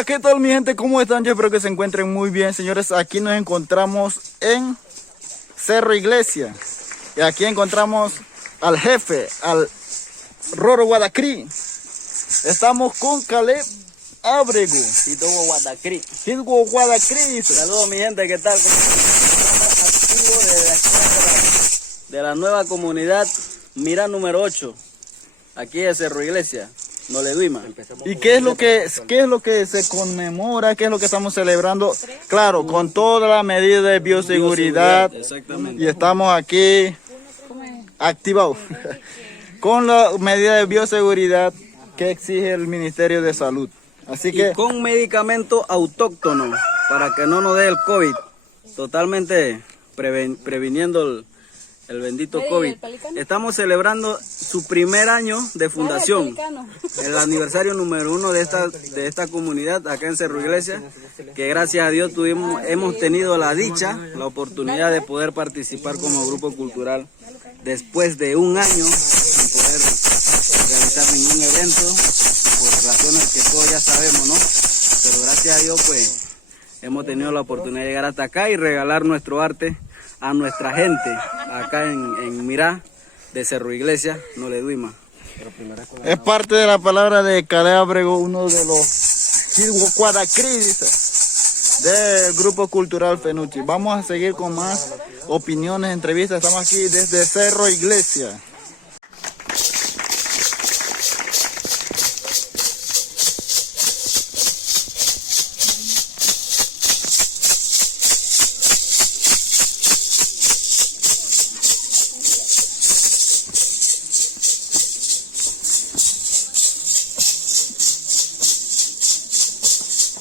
Hola, ¿qué tal mi gente? ¿Cómo están? Yo espero que se encuentren muy bien, señores. Aquí nos encontramos en Cerro Iglesia. Y aquí encontramos al jefe, al Roro Guadacrí. Estamos con Caleb Ábrego. Hidalgo Guadacrí. Hidalgo Guadacrí. Saludos mi gente, ¿qué tal? Activo de la nueva comunidad Mira número 8. Aquí de Cerro Iglesia. No le duima. ¿Y qué es lo que se conmemora? ¿Qué es lo que estamos celebrando? Claro, con toda la medida de bioseguridad. Exactamente. Y estamos aquí activados con la medida de bioseguridad que exige el Ministerio de Salud. Así que Y con medicamento autóctono para que no nos dé el COVID. Totalmente previniendo el bendito COVID. Estamos celebrando su primer año de fundación, el aniversario número 1 de esta comunidad acá en Cerro Iglesia, que gracias a Dios hemos tenido la dicha, la oportunidad de poder participar como grupo cultural después de un año sin poder realizar ningún evento, por razones que todos ya sabemos, ¿no? Pero gracias a Dios pues hemos tenido la oportunidad de llegar hasta acá y regalar nuestro arte a nuestra gente acá en Mirá de Cerro Iglesia, no le duima. es parte de la palabra de Caleb Ábrego, uno de los Hidalgo Guadacrí del Grupo Cultural Fenuchi. Vamos a seguir con más opiniones, entrevistas. Estamos aquí desde Cerro Iglesia.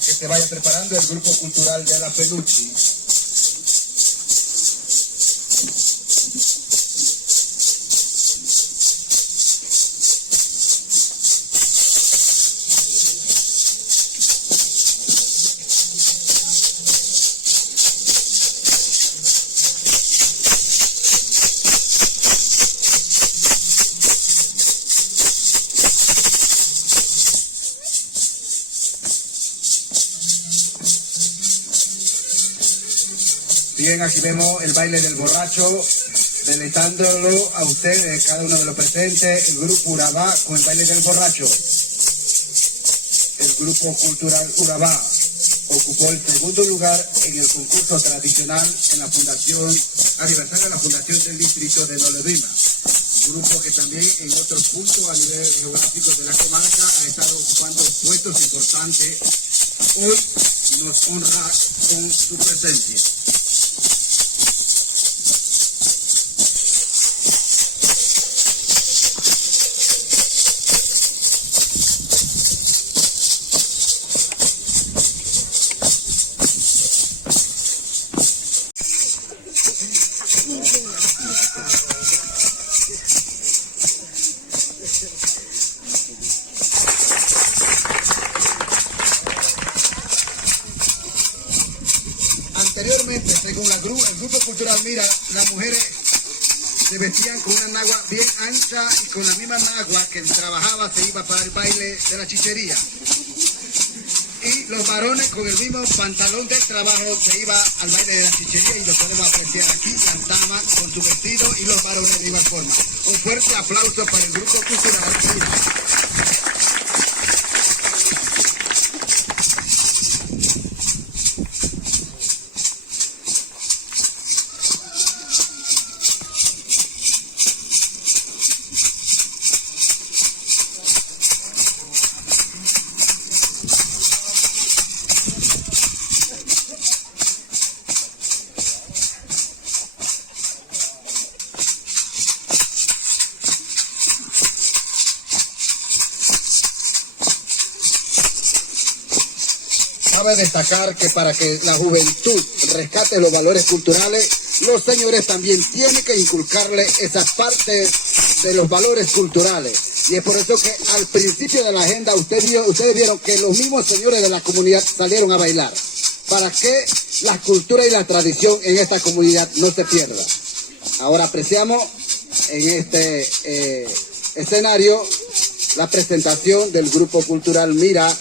Que se vaya preparando el grupo cultural de la Fenuchi. Bien, aquí vemos el baile del borracho, deleitándolo a ustedes, cada uno de los presentes, el grupo Urabá con el baile del borracho. El grupo cultural Urabá ocupó el segundo lugar en el concurso tradicional en la fundación, aniversario de la fundación del distrito de Noledima. Grupo que también en otros puntos a nivel geográfico de la comarca ha estado ocupando puestos importantes. Hoy nos honra con su presencia. Anteriormente, según el grupo cultural Mira, las mujeres se vestían con una nagua bien ancha y con la misma nagua que trabajaba se iba para el baile de la chichería. Y los varones con el mismo pantalón de trabajo se iba al baile de la chichería y lo podemos apreciar aquí, las damas con su vestido y los varones de igual forma. Un fuerte aplauso para el grupo cultural Mira. Cabe destacar que para que la juventud rescate los valores culturales, los señores también tienen que inculcarle esas partes de los valores culturales. Y es por eso que al principio de la agenda ustedes vieron que los mismos señores de la comunidad salieron a bailar, para que la cultura y la tradición en esta comunidad no se pierda. Ahora apreciamos en este escenario la presentación del grupo cultural Mira